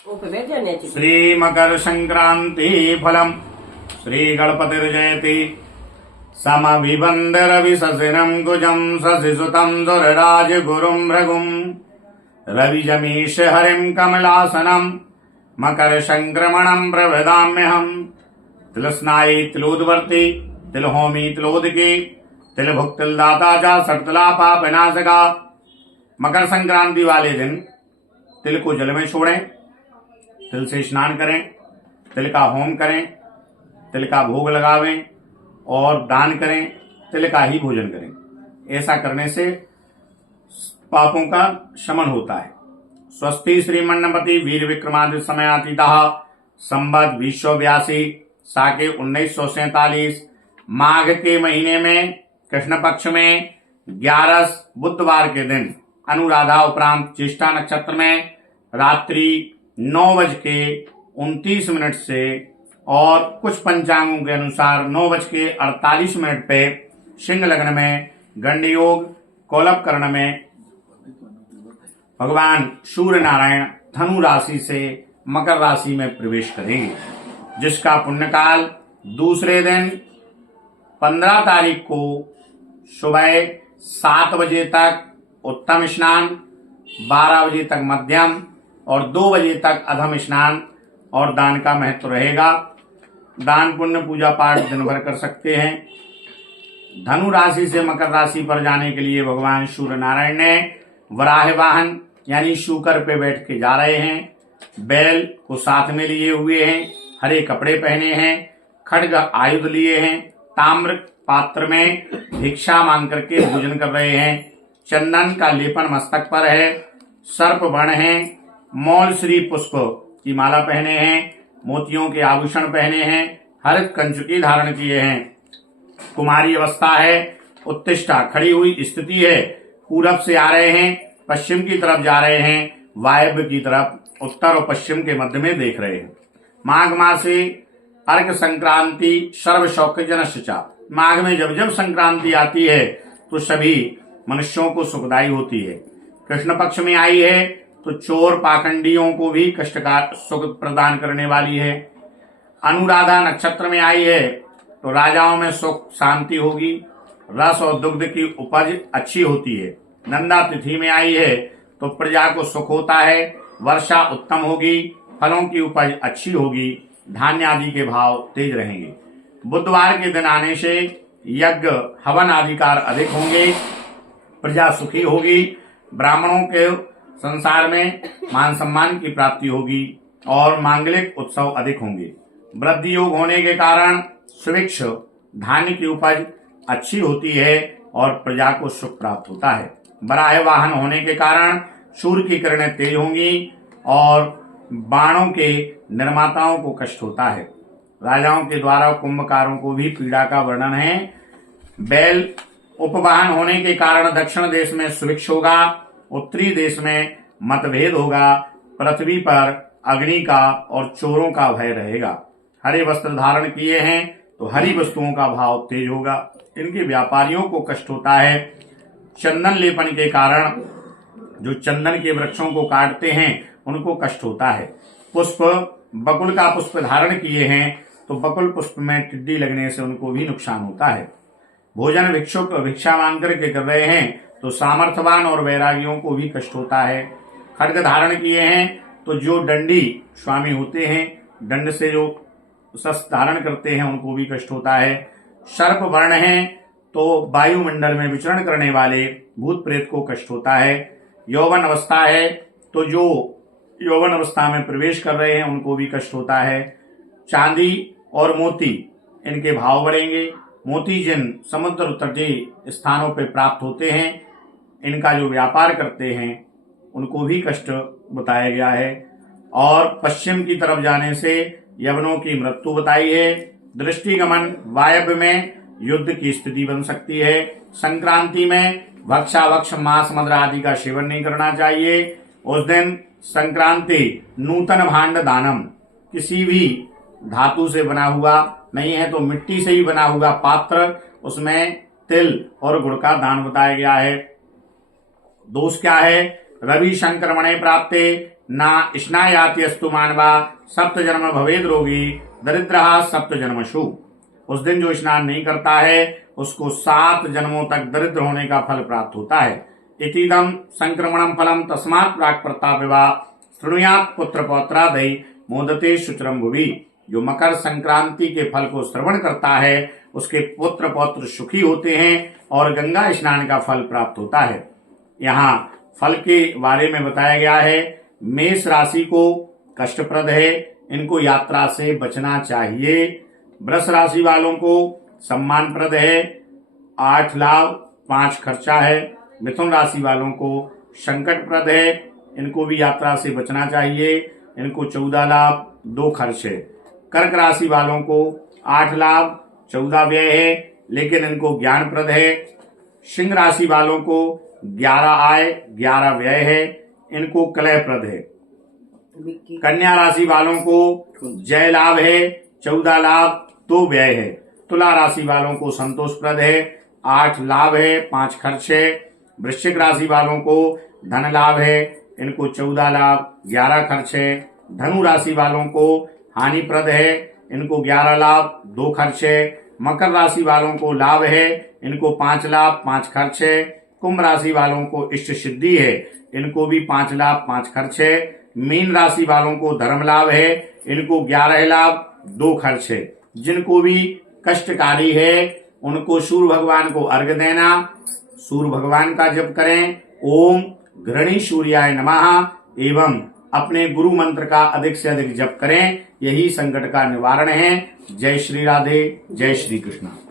श्री मकर संक्रांति फलम श्री गणपतिर्जयति समभिबंध रवि शशिनम कुजम शशिसुतम सुरराज गुरुम भृगुम रविजमीश हरिम कमलासनम मकर संक्रमणम प्रभदाम्यहम तिलस्नायी तिलोदवर्ती तिलहोमी तिलोदकी तिलभुक तिलदाता चा सटतलापा विनाशका। मकर संक्रांति वाले दिन तिल को जल में छोड़ें, तिल से स्नान करें, तिल का होम करें, तिल का भोग लगावें और दान करें, तिल का ही भोजन करें। ऐसा करने से पापों का शमन होता है। स्वस्ति श्रीमन्नपति वीर विक्रमादित्य समयातीतः संवत 2082 साके 1947 माघ के महीने में कृष्ण पक्ष में 11 बुधवार के दिन अनुराधा उपरांत ज्येष्ठा नक्षत्र में रात्रि 9:29 से और कुछ पंचांगों के अनुसार 9:48 पे सिंह लग्न में गंड योग कौलभ कर्ण में भगवान सूर्य नारायण धनु राशि से मकर राशि में प्रवेश करेंगे, जिसका पुण्यकाल दूसरे दिन 15 तारीख को सुबह 7 बजे तक उत्तम स्नान, 12 बजे तक मध्यम और 2 बजे तक अधम स्नान और दान का महत्व रहेगा। दान पुण्य पूजा पाठ दिन भर कर सकते हैं। धनु राशि से मकर राशि पर जाने के लिए भगवान सूर्य नारायण ने वराह वाहन यानी शूकर पे बैठ के जा रहे हैं। बैल को साथ में लिए हुए हैं, हरे कपड़े पहने हैं, खड्ग आयुध लिए हैं, ताम्र पात्र में भिक्षा मांग करके भोजन कर रहे हैं। चंदन का लेपन मस्तक पर है, सर्प वर्ण है, मौल श्री पुष्प की माला पहने हैं, मोतियों के आभूषण पहने हैं, हरित कंचुकी धारण किए हैं। कुमारी अवस्था है, उत्तिष्ठा खड़ी हुई स्थिति है, पूरब से आ रहे हैं, पश्चिम की तरफ जा रहे हैं, वायव्य की तरफ उत्तर और पश्चिम के मध्य में देख रहे हैं। माघ मासे अर्घ संक्रांति सर्व शौक जनश्चा। माघ में जब जब संक्रांति आती है तो सभी मनुष्यों को सुखदायी होती है। कृष्ण पक्ष में आई है तो चोर पाखंडियों को भी कष्ट का सुख प्रदान करने वाली है। अनुराधा नक्षत्र में आई है तो राजाओं में सुख शांति होगी, रस और दुग्ध की उपज अच्छी होती है। नंदा तिथि में आई है तो प्रजा को सुख होता है, वर्षा उत्तम होगी, फलों की उपज अच्छी होगी, धान्य आदि के भाव तेज रहेंगे। बुधवार के दिन आने से यज्ञ हवन आदि कार्य अधिक होंगे, प्रजा सुखी होगी, ब्राह्मणों के संसार में मान सम्मान की प्राप्ति होगी और मांगलिक उत्सव अधिक होंगे। वृद्धि योग होने के कारण सुभिक्ष धान्य की उपज अच्छी होती है और प्रजा को सुख प्राप्त होता है। बराह वाहन होने के कारण सूर्य की किरणें तेज होंगी और बाणों के निर्माताओं को कष्ट होता है। राजाओं के द्वारा कुंभकारों को भी पीड़ा का वर्णन है। बैल उपवाहन होने के कारण दक्षिण देश में सुभिक्ष होगा, उत्तरी देश में मतभेद होगा, पृथ्वी पर अग्नि का और चोरों का भय रहेगा। हरे वस्त्र धारण किए हैं तो हरी वस्तुओं का भाव तेज होगा, इनके व्यापारियों को कष्ट होता है। चंदन लेपन के कारण जो चंदन के वृक्षों को काटते हैं उनको कष्ट होता है। पुष्प बकुल का पुष्प धारण किए हैं तो बकुल पुष्प में टिड्डी लगने से उनको भी नुकसान होता है। भोजन भिक्षुक भिक्षा मांग करके कर रहे हैं तो सामर्थ्यवान और वैरागियों को भी कष्ट होता है। खड्ग धारण किए हैं तो जो दंडी स्वामी होते हैं, दंड से जो शस्त्र धारण करते हैं उनको भी कष्ट होता है। सर्प वर्ण है तो वायुमंडल में विचरण करने वाले भूत प्रेत को कष्ट होता है। यौवन अवस्था है तो जो यौवन अवस्था में प्रवेश कर रहे हैं उनको भी कष्ट होता है। चांदी और मोती इनके भाव बढ़ेंगे। मोती जिन समुद्र तटीय स्थानों पर प्राप्त होते हैं, इनका जो व्यापार करते हैं उनको भी कष्ट बताया गया है। और पश्चिम की तरफ जाने से यवनों की मृत्यु बताई है। दृष्टिगमन वायव्य में युद्ध की स्थिति बन सकती है। संक्रांति में भक्षाभक्ष मांस मदिरा आदि का सेवन नहीं करना चाहिए। उस दिन संक्रांति नूतन भांड दानम, किसी भी धातु से बना हुआ नहीं है तो मिट्टी से ही बना हुआ पात्र, उसमें तिल और गुड़ का दान बताया गया है। दोष क्या है? रवि संक्रमणे प्राप्ते ना स्नायाति अस्तु मानवा सप्त जन्म भवेद रोगी दरिद्रः सप्त जन्मशु। उस दिन जो स्नान नहीं करता है उसको 7 जन्मों तक दरिद्र होने का फल प्राप्त होता है। इतीदम संक्रमणम फलम तस्मात् प्राक प्रतापवा शृणुयात् पुत्र पौत्रादि मोदते शुचिरम भुवि। जो मकर संक्रांति के फल को श्रवण करता है उसके पुत्र पौत्र सुखी होते हैं और गंगा स्नान का फल प्राप्त होता है। यहाँ फल के बारे में बताया गया है। मेष राशि को कष्टप्रद है, इनको यात्रा से बचना चाहिए। वृष राशि वालों को सम्मानप्रद है, 8 लाभ 5 खर्चा है। मिथुन राशि वालों को संकटप्रद है, इनको भी यात्रा से बचना चाहिए, इनको 14 लाभ 2 खर्च है। कर्क राशि वालों को 8 लाभ 14 व्यय है, लेकिन इनको ज्ञानप्रद है। सिंह राशि वालों को 11 आय 11 व्यय है, इनको कलहप्रद है। कन्या राशि वालों को जय लाभ है, 14 लाभ 2 व्यय है। तुला राशि वालों को संतोषप्रद है, 8 लाभ है 5 खर्च है। वृश्चिक राशि वालों को धन लाभ है, इनको 14 लाभ 11 खर्च है। धनु राशि वालों को हानिप्रद है, इनको 11 लाभ 2 खर्च है। मकर राशि वालों को लाभ है, इनको 5 लाभ 5 खर्च है। कुंभ राशि वालों को इष्ट सिद्धि है, इनको भी 5 लाभ 5 खर्च है। मीन राशि वालों को धर्म लाभ है, इनको 11 लाभ 2 खर्च है। जिनको भी कष्टकारी है उनको सूर्य भगवान को अर्घ्य देना, सूर्य भगवान का जप करें, ओम घृणी सूर्याय नमः, एवं अपने गुरु मंत्र का अधिक से अधिक जप करें। यही संकट का निवारण है। जय श्री राधे, जय श्री कृष्ण।